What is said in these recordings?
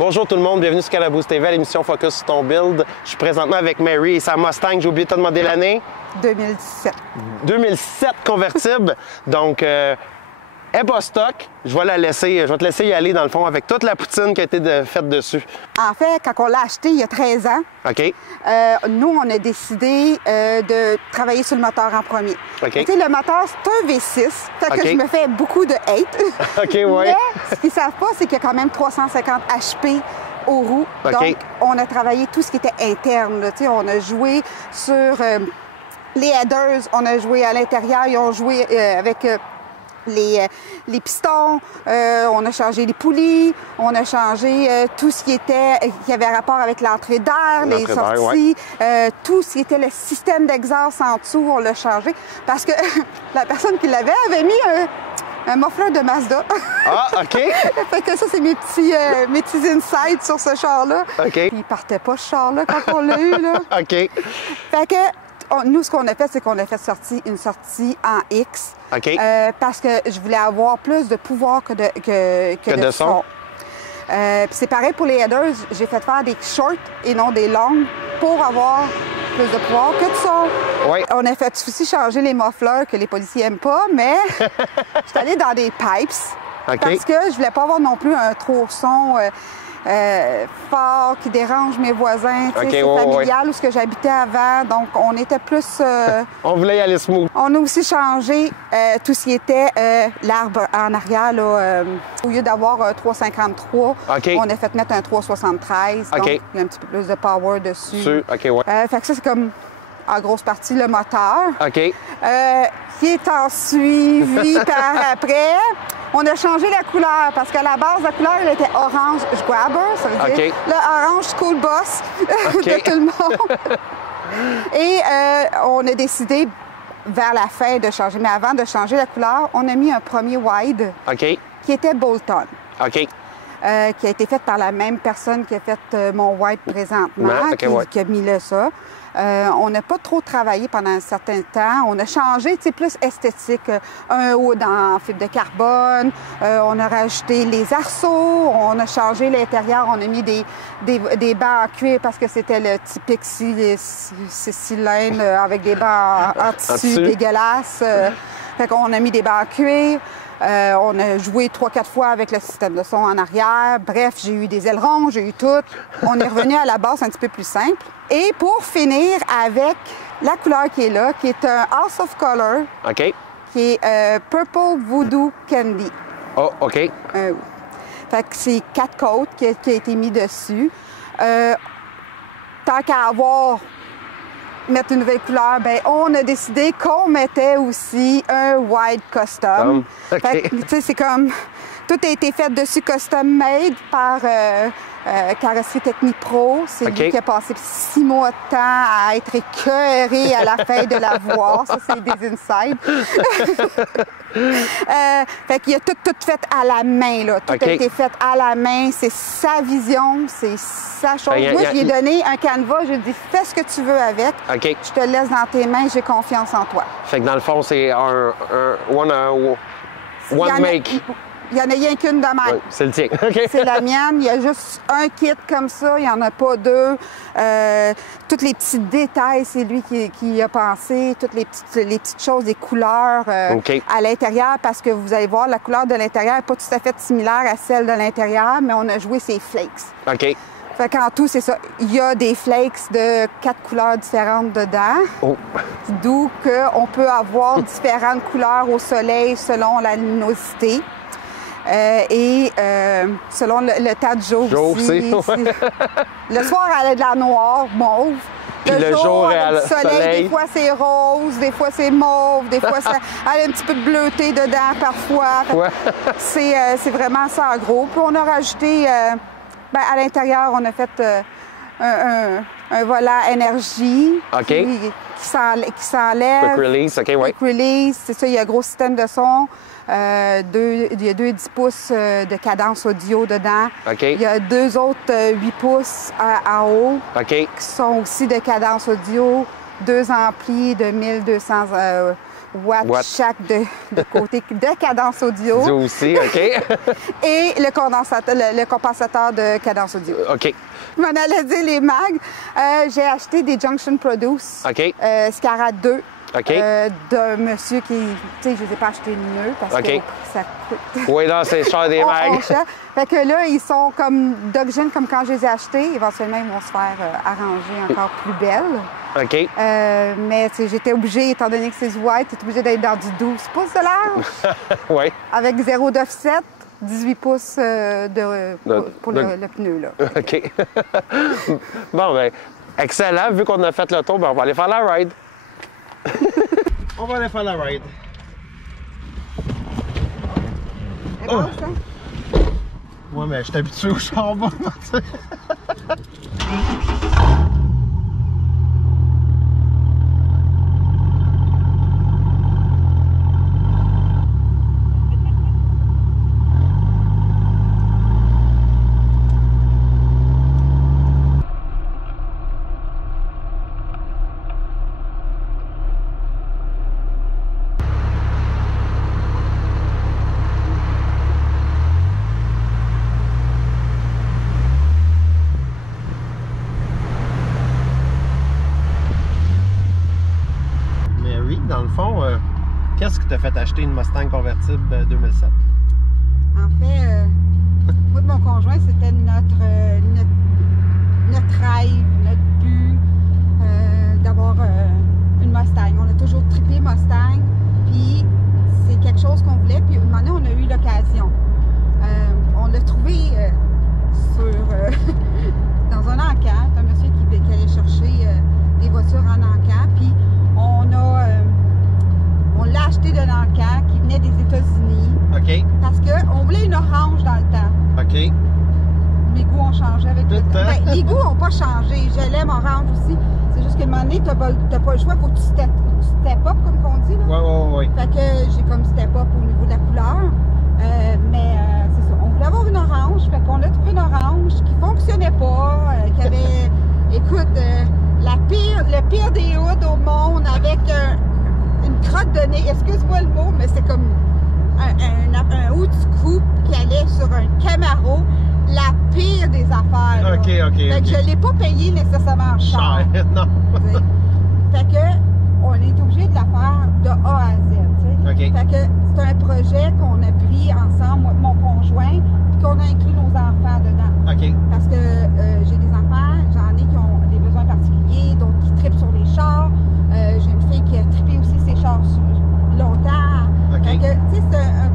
Bonjour tout le monde, bienvenue sur Calaboost TV à l'émission Focus sur ton build. Je suis présentement avec Mary et sa Mustang. J'ai oublié de te demander l'année. 2017. 2007 convertible. Donc, elle est pas stock. Je vais te laisser y aller dans le fond avec toute la poutine qui a été faite dessus. En fait, quand on l'a acheté il y a 13 ans, OK. nous, on a décidé de travailler sur le moteur en premier. OK. Tu sais, le moteur, c'est un V6, fait que OK. je me fais beaucoup de hate. OK, ouais. Mais ce qu'ils ne savent pas, c'est qu'il y a quand même 350 HP aux roues. OK. Donc, on a travaillé tout ce qui était interne. Là. Tu sais, on a joué sur les headers, on a joué à l'intérieur, ils ont joué avec... les pistons, on a changé les poulies, on a changé tout ce qui avait rapport avec l'entrée d'air, les sorties, tout ce qui était le système d'exhaust en dessous, on l'a changé parce que la personne qui l'avait avait mis un muffler de Mazda. Ah, OK. Fait que ça, c'est mes petits insights sur ce char-là. OK. Puis il partait pas, ce char-là, quand on l'a eu, là. OK. Fait que nous, ce qu'on a fait, c'est qu'on a fait une sortie en X. OK. Parce que je voulais avoir plus de pouvoir que de son. Puis c'est pareil pour les headers. J'ai fait faire des shorts et non des longues pour avoir plus de pouvoir que de son. Oui. On a fait aussi changer les mufflers que les policiers n'aiment pas, mais je suis allée dans des pipes. OK. Parce que je voulais pas avoir non plus un trop son fort qui dérange mes voisins. OK, c'est familial où ce que j'habitais avant. Donc, on était plus... On voulait y aller smooth. On a aussi changé tout ce qui était l'arbre en arrière. Là, au lieu d'avoir un 353, OK. on a fait mettre un 373. OK. Donc, il y a un petit peu plus de power dessus. OK, ouais. Fait que ça, c'est comme, en grosse partie, le moteur. OK. Qui est en suivi par après. On a changé la couleur parce qu'à la base, la couleur, elle était orange grabber, ça veut dire le orange school boss de tout le monde. Et on a décidé vers la fin de changer. Mais avant de changer la couleur, on a mis un premier wide qui était Bolton. OK. Qui a été fait par la même personne qui a fait mon wide présentement, qui a mis ça. On n'a pas trop travaillé pendant un certain temps. On a changé, tu sais, plus esthétique. Un haut en fibre de carbone. On a rajouté les arceaux. On a changé l'intérieur. On a mis des bancs en cuir parce que c'était le typique cylindre avec des bancs en tissu dégueulasse. Fait qu'on a mis des bancs en cuir. On a joué 3-4 fois avec le système de son en arrière. Bref, j'ai eu des ailerons, j'ai eu tout. On est revenu à la base un petit peu plus simple. Et pour finir avec la couleur qui est là, qui est un House of Color, qui est Purple Voodoo Candy. Oh, OK. Fait que c'est 4 côtes qui a été mis dessus. Tant qu'à mettre une nouvelle couleur, ben on a décidé qu'on mettait aussi un wide custom. Fait que, tu sais, c'est comme tout a été fait dessus custom made par Carrosserie Technique Pro. C'est lui qui a passé 6 mois de temps à être écœuré à la fin de la voir. Ça, c'est des insides. Fait qu'il a tout fait à la main, là. Tout a été fait à la main. C'est sa vision, c'est sa chose. Moi, je lui ai donné un canevas. Je lui ai dit, fais ce que tu veux avec. Je te laisse dans tes mains. J'ai confiance en toi. Fait que dans le fond, c'est un one make. Il n'y en a rien qu'une de même. Oui, c'est le tien. C'est la mienne. Il y a juste un kit comme ça. Il n'y en a pas deux. Tous les petits détails, c'est lui qui a pensé. Toutes les petites choses, les couleurs à l'intérieur. Parce que vous allez voir, la couleur de l'intérieur n'est pas tout à fait similaire à celle de l'intérieur, mais on a joué ces flakes. Fait qu'en tout, c'est ça. Il y a des flakes de 4 couleurs différentes dedans. D'où qu'on peut avoir différentes couleurs au soleil selon la luminosité. Et selon le tas de jour aussi. Le soir, elle a de la noire, mauve. Le jour, elle a le soleil. Des fois, c'est rose, des fois, c'est mauve, des fois, elle a un petit peu de bleuté dedans parfois. C'est vraiment ça en gros. Puis on a rajouté, à l'intérieur, on a fait un volant énergie qui s'enlève. Quick release, Quick release, c'est ça, il y a un gros système de son. Il y a 2 10 pouces de cadence audio dedans. Il y a 2 autres 8 pouces en haut qui sont aussi de cadence audio. 2 amplis de 1200 watts chaque de côté de cadence audio. Audio aussi, OK. Et le compensateur de cadence audio. OK. Je m'en allais dire les mags. J'ai acheté des Junction Produce. OK. Scara 2. OK. D'un monsieur qui, tu sais, je les ai pas achetés mieux parce que ça coûte. Oui, là, c'est cher des mags. Fait que là, ils sont comme d'origine comme quand je les ai achetés. Éventuellement, ils vont se faire arranger encore plus belles. OK. Mais j'étais obligée, étant donné que c'est white, tu es obligée d'être dans du 12 pouces de large. Oui. Avec 0 d'offset, 18 pouces pour le pneu, là. OK. Bon, bien, excellent. Vu qu'on a fait le tour, ben, on va aller faire la ride. On va aller faire la ride. C'est bon, ça? Ouais, mais je suis habitué au charbon. Dans le fond, qu'est-ce qui t'a fait acheter une Mustang convertible 2007? En fait, moi et mon conjoint, c'était notre rêve, notre but d'avoir une Mustang. On a toujours trippé Mustang, puis c'est quelque chose qu'on voulait, puis maintenant on a eu l'occasion. On l'a trouvé dans un encan. C'est un monsieur qui allait chercher des voitures en encan, puis on l'a acheté de l'encan qui venait des États-Unis. OK. Parce qu'on voulait une orange dans le temps. OK. Mes goûts ont changé avec le temps. Ben, les goûts n'ont pas changé. Je l'aime orange aussi. C'est juste qu'à un moment donné, t'as pas le choix. Faut que tu step up, comme on dit. Là. Oui. Fait que j'ai comme step up au niveau de la couleur. Mais c'est ça. On voulait avoir une orange. Fait qu'on a trouvé une orange qui fonctionnait pas. Qui avait, écoute, le pire des hoods au monde avec une crotte de nez, excuse-moi le mot, mais c'est comme un hood scoop qui allait sur un Camaro, la pire des affaires. OK. Fait que je l'ai pas payé nécessairement cher. Non. Fait que on est obligé de la faire de A à Z. OK. Fait que c'est un projet qu'on a pris ensemble, moi et mon conjoint, puis qu'on a inclus nos enfants dedans. OK. Parce que j'ai des enfants, j'en ai qui ont des besoins particuliers, d'autres qui trippent sur les chars. J'ai une fille qui a trippé aussi ses chars longtemps. OK. Fait que, tu sais, c'est un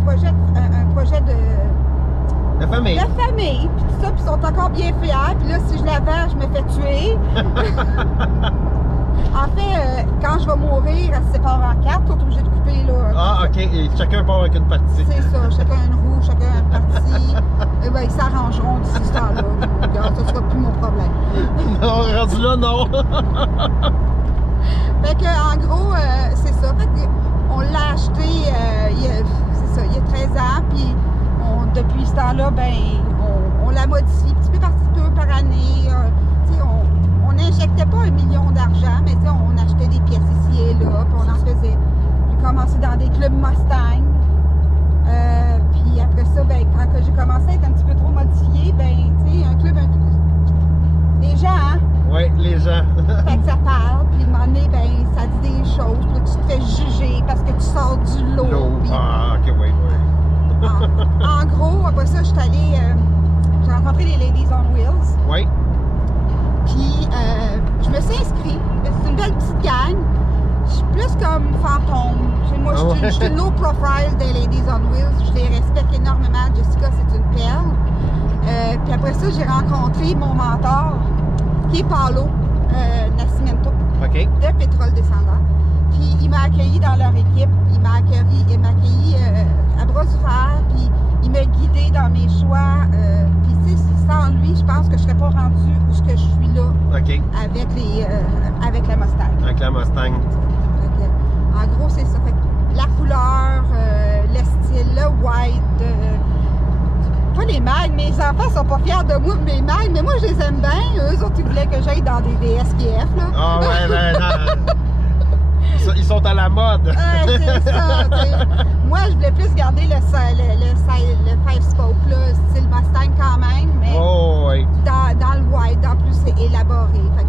projet de famille. De famille, puis tout ça, puis ils sont encore bien fiers. Puis là, si je la vends, je me fais tuer. En fait, quand je vais mourir, elle se sépare en 4, tu es obligé de couper, là. Ah, OK. Et chacun part avec une partie. C'est ça. Chacun une roue, chacun une partie. Et ben, ils s'arrangeront d'ici ce temps-là. Regarde, ça sera plus mon problème. Non, rendu là, non. Fait que, en gros, c'est ça. Fait que, on l'a acheté, il y a 13 ans, puis depuis ce temps-là, ben, on la modifie petit peu par année. On n'injectait pas 1 million d'argent, mais on achetait des pièces ici et là, puis on en faisait. J'ai commencé dans des clubs Mustang. Puis après ça, ben, quand j'ai commencé à être un petit peu trop modifié, ben, tu sais, un club, les gens, hein? Oui, les gens. Fait que ça parle, puis à un moment donné, ben, ça dit des choses, puis là, tu te fais juger parce que tu sors du lot. Puis, ah, OK, oui. En gros, après ça, j'ai rencontré les Ladies on Wheels. Oui. Puis, je me suis inscrite. C'est une belle petite gang. Je suis plus comme fantôme. Moi, je suis une low profile des Ladies on Wheels. Je les respecte énormément. Jessica, c'est une perle. Puis après ça, j'ai rencontré mon mentor, qui est Paolo Nascimento, de Pétrole Descendant. Puis il m'a accueilli dans leur équipe. Il m'a accueilli à bras ouverts. Puis il m'a guidé dans mes choix. Puis sans lui, je pense que je ne serais pas rendue où je suis là avec la Mustang. Avec la Mustang. En gros, c'est ça. Fait que la couleur, le style, le white. Pas les mags, mes enfants sont pas fiers de moi, mes mags, mais moi je les aime bien. Eux autres, ils voulaient que j'aille dans des VSQF. Là. Ah ouais, ben non. Ils sont à la la mode. C'est ça. Moi, je voulais plus garder le 5-spoke, style Mustang quand même, mais oui. dans le white, en plus c'est élaboré. Fait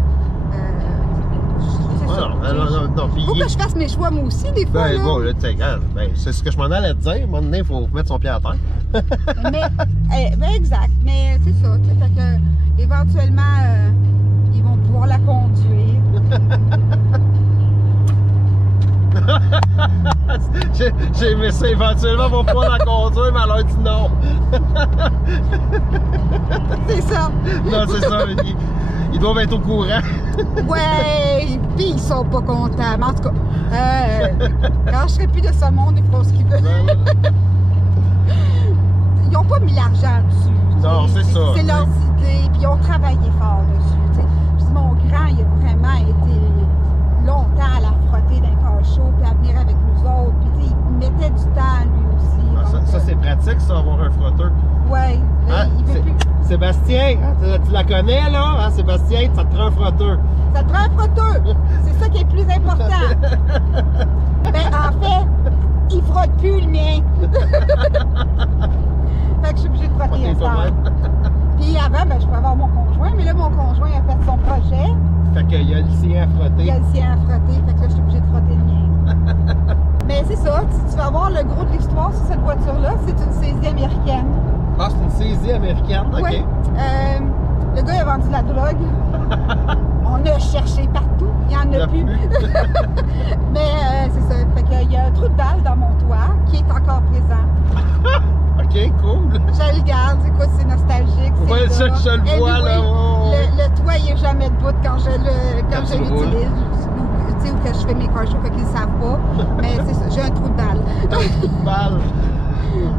faut que je fasse mes choix moi aussi des fois. Ben bon, là, tu sais, c'est ce que je m'en allais te dire. À un moment donné, il faut mettre son pied à terre. ben exact. Mais c'est ça. Fait que éventuellement, ils vont pouvoir la conduire. J'ai aimé ça. Éventuellement, ils vont pouvoir la conduire, mais elle leur dit non. C'est ça. Non, c'est ça. Ils doivent être au courant. Ouais, puis ils sont pas contents. Mais en tout cas, quand je serai plus de ce monde, ils feront ce qu'ils veulent. Ils n'ont pas mis l'argent dessus. Non, c'est ça. C'est leurs idées, puis ils ont travaillé fort dessus. Puis mon grand, il a vraiment été longtemps à la frotter d'un cachot, puis à venir avec nous autres. Puis il mettait du temps lui aussi. Ah, donc, ça c'est pratique, ça, avoir un frotteur. Ouais, Hein? il veut plus. Sébastien, tu la connais là? Hein, Sébastien, ça te prend un frotteur. Ça te prend un frotteur. C'est ça qui est le plus important. Ben, en fait, il frotte plus le mien. Fait que je suis obligée de frotter ça. Puis avant, ben, je pouvais avoir mon conjoint, mais là, mon conjoint a fait son projet. Fait qu'il y a le sien à frotter. Il y a le sien à frotter, fait que là, je suis obligée de frotter le mien. Mais c'est ça, tu vas voir le gros de l'histoire sur cette voiture-là, c'est une saisie américaine. Ah, c'est une saisie américaine, ok. Oui. Le gars, il a vendu de la drogue. On a cherché partout, il n'y en a plus. Mais c'est ça, fait qu'il y a un trou de balle dans mon toit qui est encore présent. Ok, cool. Je le garde, écoute, c'est nostalgique. Ouais, je le vois là. Le toit, il n'est jamais debout quand je l'utilise. Ou que je fais mes car shows, fait qu'ils ne savent pas. Mais c'est ça, j'ai un trou de balle. Un trou de balle.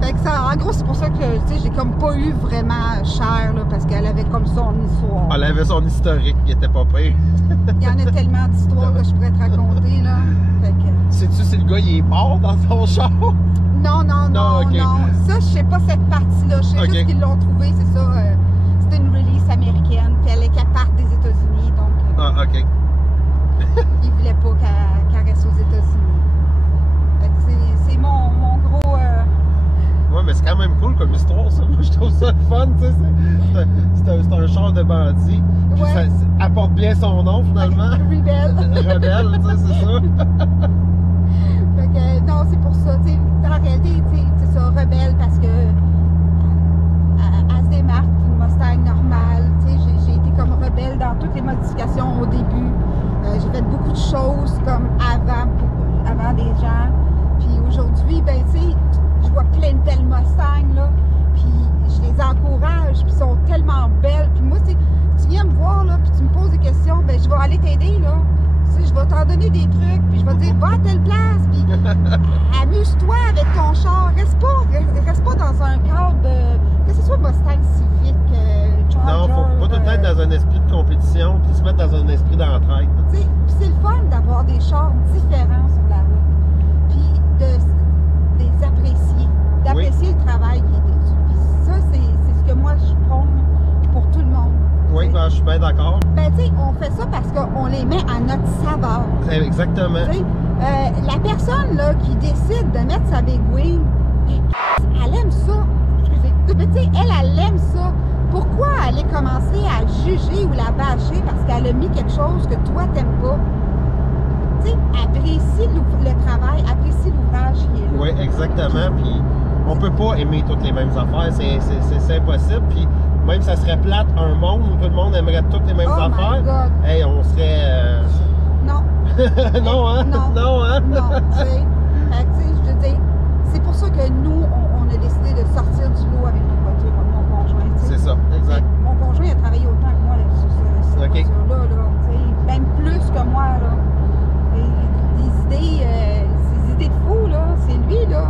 Fait que ça, en gros, c'est pour ça que j'ai comme pas eu vraiment cher, là, parce qu'elle avait comme son histoire. Elle avait son historique qui était pas pire. Il y en a tellement d'histoires que je pourrais te raconter, là. Fait que... Sais-tu si le gars il est mort dans son char? Non. Okay. Ça, je sais pas cette partie-là. Je sais juste qu'ils l'ont trouvé, c'est ça. C'était une release américaine, puis elle est qu'elle parte des États-Unis, donc... Ah, ok. Ils voulaient pas qu'elle reste aux États-Unis. Fait que c'est mon gros... Ouais, mais c'est quand même cool comme histoire, ça. Moi, je trouve ça fun, tu sais. C'est un char de bandit. Puis ouais. Ça apporte bien son nom, finalement. Rebelle. Rebelle, tu sais, c'est ça. Fait que, non, c'est pour ça. T'sais, en réalité, c'est ça, rebelle, parce que elle se démarque d'une Mustang normale. J'ai été comme rebelle dans toutes les modifications au début. J'ai fait beaucoup de choses comme avant des gens. Puis aujourd'hui, ben, tu sais, je vois plein de belles Mustangs, là, puis je les encourage, puis ils sont tellement belles. Puis moi, tu viens me voir, là, puis tu me poses des questions, ben je vais aller t'aider, là. Tu sais, je vais t'en donner des trucs, puis je vais te dire, va à telle place, puis amuse-toi avec ton char. Reste pas dans un cadre de... que ce soit Mustang Civic, Charger... Non, faut pas tout le temps être dans un esprit de compétition, puis se mettre dans un esprit d'entraide. Tu sais, puis c'est le fun d'avoir des chars différents sur la route, puis de les apprécier, d'apprécier le travail qui est dessus. Puis ça, c'est ce que moi, je prône pour tout le monde. Oui, ben, je suis bien d'accord. Ben, tu sais, on fait ça parce qu'on les met à notre saveur. Exactement. Tu sais, la personne, là, qui décide de mettre sa Big Wing, elle aime ça. Excusez. Mais tu sais, elle aime ça. Pourquoi aller commencer à juger ou la bâcher parce qu'elle a mis quelque chose que toi, t'aimes pas? Tu sais, apprécie le travail, apprécie l'ouvrage qui est là. Oui, exactement. Puis on peut pas aimer toutes les mêmes affaires, c'est impossible. Puis même ça serait plate un monde où tout le monde aimerait toutes les mêmes affaires. Hey, on serait. Non. Non, hein? Non, hein? Non, tu sais. Je veux dire, c'est pour ça que nous, on a décidé de sortir du lot avec notre voiture, comme mon conjoint. C'est ça, exact. Mon conjoint a travaillé autant que moi là, sur cette voiture-là, même plus que moi. Là. Des idées, ces idées de fou, là, c'est lui, là.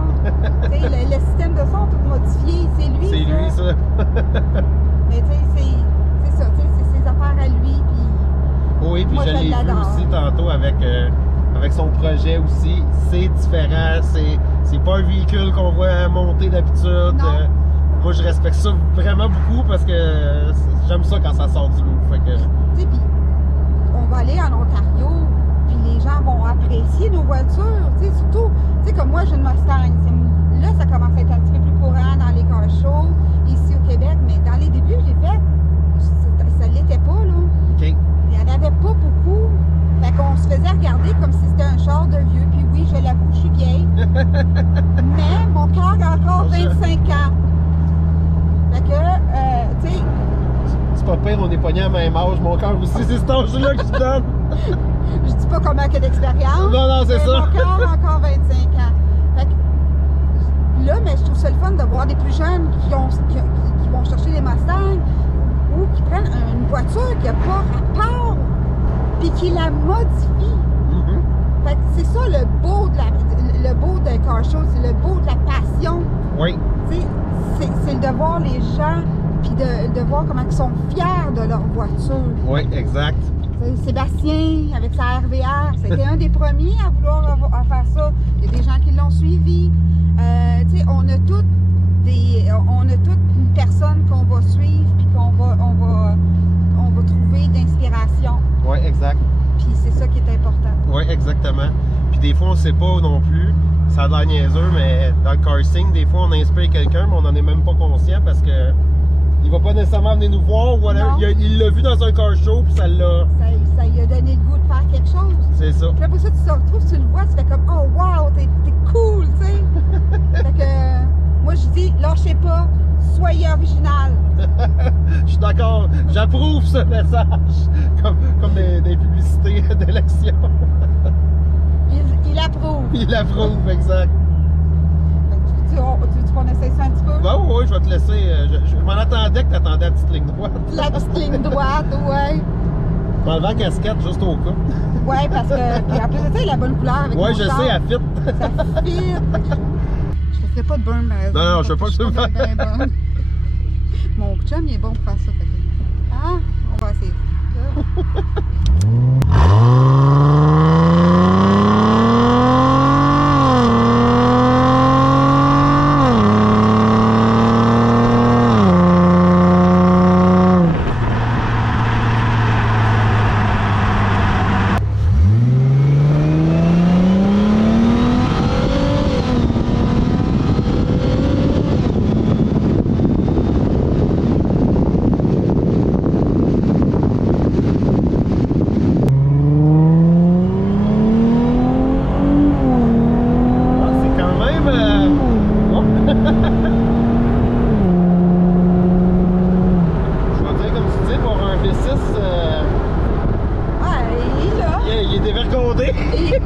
le système de son tout modifié, c'est lui. C'est lui, ça. Mais tu sais, c'est ça, c'est ses affaires à lui. Puis oui, puis moi, je l'ai vu aussi tantôt avec son projet aussi. C'est différent, c'est pas un véhicule qu'on voit monter d'habitude. Moi, je respecte ça vraiment beaucoup parce que j'aime ça quand ça sort du lot. Fait que... Puis on va aller en Ontario, puis les gens vont apprécier nos voitures. regardé comme si c'était un char de vieux. Puis oui, je l'avoue, je suis vieille. Mais mon cœur a encore 25 ans. Fait que, tu sais... C'est pas pire, on est pognés à même âge. Mon cœur aussi, c'est cet âge-là que je donne. Je dis pas comment que d'expérience. Non, c'est ça. Mon cœur a encore 25 ans. Fait que, là, mais je trouve ça le fun de voir des plus jeunes qui vont chercher des Mustangs ou qui prennent une voiture qui n'a pas rapport puis qui la modifient. Fait que c'est ça le beau de car show, c'est le beau de la passion. Oui. C'est de voir les gens puis de voir comment ils sont fiers de leur voiture. Oui, exact. Sébastien, avec sa RVR, c'était un des premiers à vouloir faire ça. Il y a des gens qui l'ont suivi. On a toutes une personne qu'on va suivre puis qu'on va trouver d'inspiration. Oui, exact. Puis c'est ça qui est important. Oui, exactement. Puis des fois, on ne sait pas non plus. Ça a l'air niaiseux, mais dans le carsing, des fois, on inspire quelqu'un, mais on n'en est même pas conscient parce que il va pas nécessairement venir nous voir ou il l'a vu dans un car show puis ça l'a... Ça lui a donné le goût de faire quelque chose. C'est ça. Puis après ça, tu te retrouves, tu le vois, tu fais comme « Oh wow, t'es cool, tu sais! » Fait que moi, je dis « Lâchez pas, soyez original. » Je suis d'accord, j'approuve ce message, comme des publicités d'élection. Il approuve. Il approuve, exact. Tu veux qu'on essaye ça un petit peu? Ben oui, je vais te laisser. Je m'en attendais que tu attendais la petite ligne droite. La petite ligne droite, ouais. M'enlevant la casquette juste au cas. Ouais, parce que. Puis en plus de ça, il a la bonne couleur avec ouais, mon je char. sais, elle fit. Ça fit. Je te ferai pas de burn, mais. Non, je veux pas que tu me fasses. Mon chum, il est bon pour faire ça. Ah, on va essayer.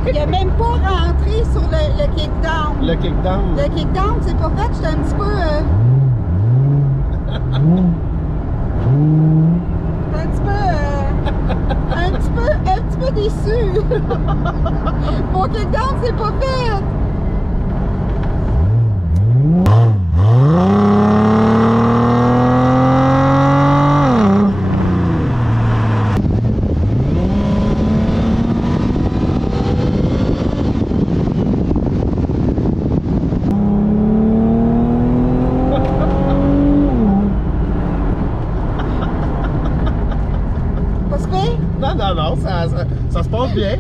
Il n'a même pas rentré sur le kickdown. Le kickdown? Le kickdown, c'est pas fait. J'étais un petit peu... un petit peu déçu. Mon kickdown, c'est pas fait. Non, ça se passe bien.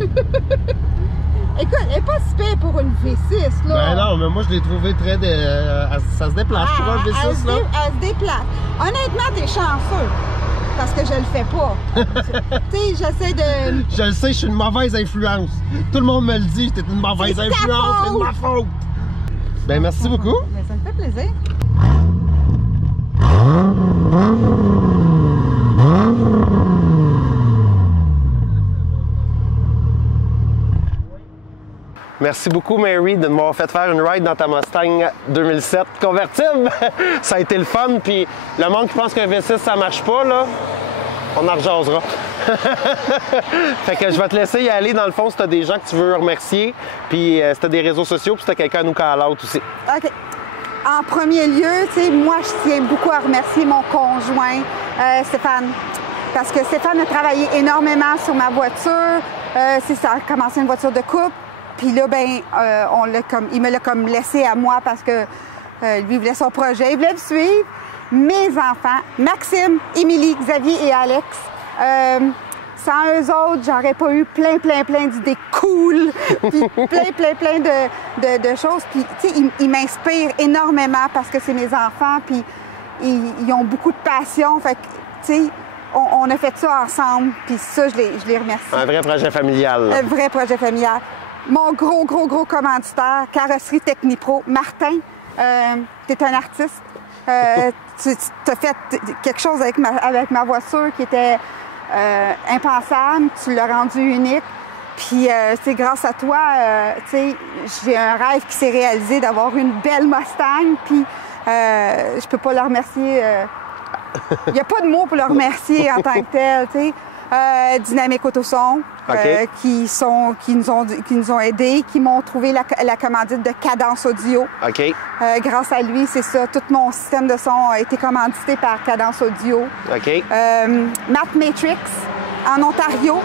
Écoute, elle n'est pas si pire pour une V6, là. Ben non, mais moi, je l'ai trouvé très... ça se déplace pour un V6, là. Elle se déplace. Honnêtement, t'es chanceux. Parce que je le fais pas. Tu sais, j'essaie de... Je le sais, je suis une mauvaise influence. Tout le monde me le dit, t'es une mauvaise influence, c'est de ma faute. Ben, merci beaucoup. Ben, ça me fait plaisir. Merci beaucoup, Mary, de m'avoir fait faire une ride dans ta Mustang 2007 convertible. Ça a été le fun, puis le monde qui pense qu'un V6, ça marche pas, là, on en rejasera. Fait que je vais te laisser y aller. Dans le fond, si tu as des gens que tu veux remercier, puis si tu as des réseaux sociaux, puis si tu as quelqu'un à nous call-out aussi. OK. En premier lieu, tu sais, moi, je tiens beaucoup à remercier mon conjoint, Stéphane. Parce que Stéphane a travaillé énormément sur ma voiture. Ça a commencé une voiture de couple. Puis là, ben, il me l'a comme laissé à moi parce que lui voulait son projet, il voulait me suivre. Mes enfants, Maxime, Émilie, Xavier et Alex. Sans eux autres, j'aurais pas eu plein d'idées cool, puis plein de choses. Puis, tu sais, ils m'inspirent énormément parce que c'est mes enfants, puis ils ont beaucoup de passion. Fait que, tu sais, on a fait ça ensemble, puis ça, je les remercie. Un vrai projet familial. Là. Un vrai projet familial. Mon gros commanditaire, Carrosserie Technipro. Martin, tu es un artiste. Tu as fait quelque chose avec ma voiture qui était impensable. Tu l'as rendu unique. Puis c'est grâce à toi, j'ai un rêve qui s'est réalisé d'avoir une belle Mustang. Puis je peux pas le remercier. Il n'y a pas de mots pour le remercier en tant que tel. Dynamique Autoson, qui nous ont aidés, qui m'ont trouvé la commandite de Cadence Audio. Grâce à lui, c'est ça. Tout mon système de son a été commandité par Cadence Audio. Matt Matrix, en Ontario,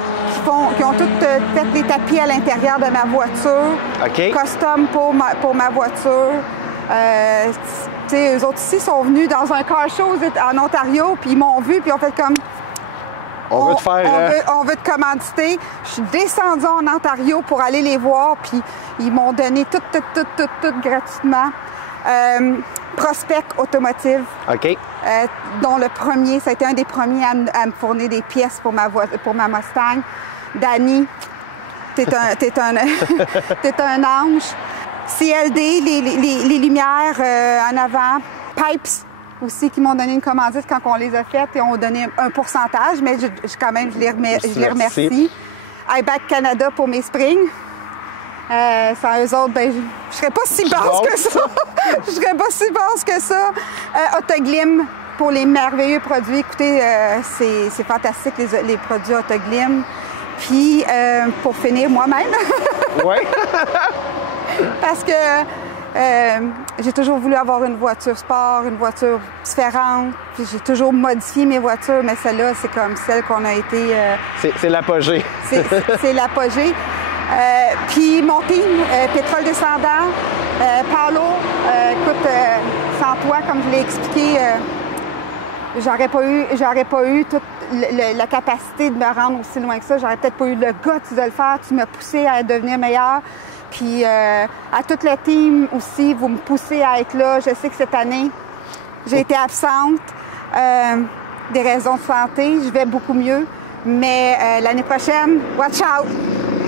qui ont toutes fait les tapis à l'intérieur de ma voiture. Custom pour ma voiture. Eux autres ici sont venus dans un car show en Ontario, puis ils m'ont vu, puis ils ont fait comme... On veut te commanditer. Je suis descendue en Ontario pour aller les voir, puis ils m'ont donné tout gratuitement. Prospect Automotive, dont le premier, ça a été un des premiers à me fournir des pièces pour ma Mustang. Danny, t'es un ange. CLD, les lumières en avant. Pipes aussi, qui m'ont donné une commandite quand on les a faites et ont donné un pourcentage, mais quand même, je les remercie. iBack Canada pour mes springs. Sans eux autres, ben, je serais pas si basse que ça. Je serais pas si basse que ça. Autoglim pour les merveilleux produits. Écoutez, c'est fantastique, les produits Autoglim. Puis, pour finir, moi-même. Oui. Parce que j'ai toujours voulu avoir une voiture sport, une voiture différente. Puis j'ai toujours modifié mes voitures, mais celle-là, c'est comme celle qu'on a été... C'est l'apogée. C'est l'apogée. Puis mon team, Pétrole Descendant, Paolo, écoute, sans toi, comme je l'ai expliqué, j'aurais pas eu toute la capacité de me rendre aussi loin que ça. J'aurais peut-être pas eu le guts de le faire. Tu m'as poussé à devenir meilleure. Puis à toute la team aussi, vous me poussez à être là. Je sais que cette année, j'ai été absente. Des raisons de santé, je vais beaucoup mieux. Mais l'année prochaine, watch out!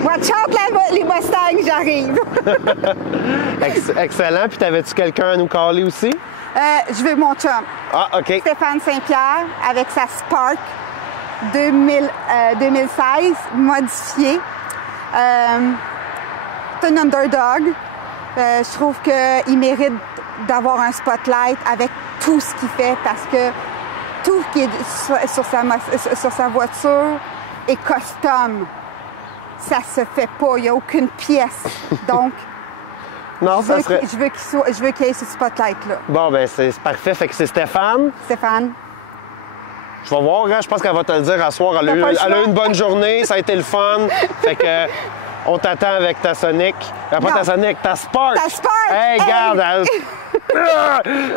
Watch out, les Mustangs, j'arrive! Excellent. Puis t'avais-tu quelqu'un à nous caller aussi? Je veux mon chum. Stéphane Saint-Pierre, avec sa Spark 2016, modifiée. C'est un underdog. Je trouve qu'il mérite d'avoir un spotlight avec tout ce qu'il fait parce que tout qui est sur sa voiture est custom. Ça se fait pas, il n'y a aucune pièce. Donc, non, je veux qu'il y ait ce spotlight-là. Bon, ben c'est parfait. Fait que c'est Stéphane. Stéphane. Je vais voir, hein? Je pense qu'elle va te le dire à soir. Elle a eu une bonne journée, ça a été le fun. Fait que on t'attend avec ta Sonic. Pas ta Sonic, ta Spark. Ta Spark! Hey, garde!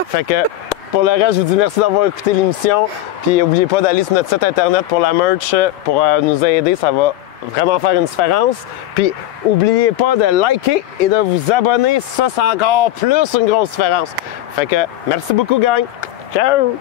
Fait que pour le reste, je vous dis merci d'avoir écouté l'émission. Puis n'oubliez pas d'aller sur notre site internet pour la merch pour nous aider. Ça va vraiment faire une différence. Puis n'oubliez pas de liker et de vous abonner. Ça, c'est encore plus une grosse différence. Fait que merci beaucoup, gang. Ciao!